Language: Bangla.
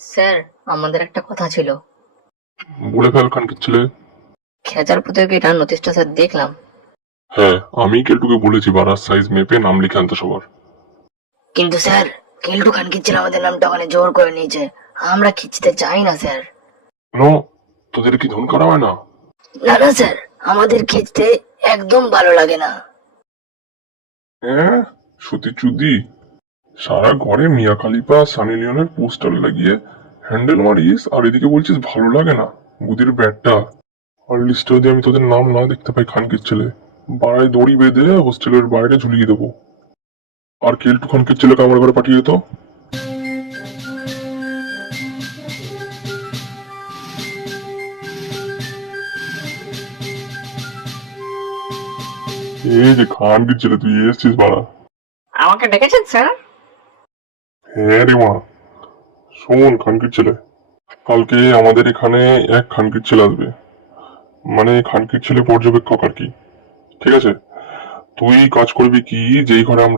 স্যার, আমাদের একটা কথা ছিল। বলে ফেল খানকির ছেলে। খেচার প্রতিযোগিতার নোটিশটা স্যার দেখলাম। হ্যাঁ, আমি কেলটুকে বলেছি বারার সাইজ মেপে নাম লিখে আনতে সবার। কিন্তু স্যার, কেলটু খান খিচ্ছিল আমাদের নামটা ওখানে জোর করে নিয়েছে। আমরা খিচতে চাই না স্যার। কেন, তোদের কি ধন করা হয় না? না না স্যার, আমাদের খিচতে একদম ভালো লাগে না। হ্যাঁ, সত্যি চুদি। সারা ঘরে মিয়া খালিফা সানি লিওনের পোস্টার লাগিয়ে হ্যান্ডেল মারিস, আর এদিকে বলছিস ভালো লাগে না। গুদির ব্যাটটা আর লিস্টে যদি আমি তোদের নাম না দেখতে পাই খানকির ছেলে, বাড়ায় দড়ি বেঁধে হোস্টেলের বাইরে ঝুলিয়ে দেবো। আর কেলটু খানকির ছেলেকে আমার ঘরে পাঠিয়ে দিত। এই যে খানকির ছেলে, তুই এসছিস বাড়া। আমাকে ডেকেছেন স্যার? হ্যাঁ রে মা, শোন খানকির ছেলে, কালকে আমাদের এখানে এক খানকির ছেলে আসবে, মানে খানকির ছেলে পর্যবেক্ষক আর কি। ঠিক আছে, তুই কাজ করবি কি, যেই ঘরে আমরা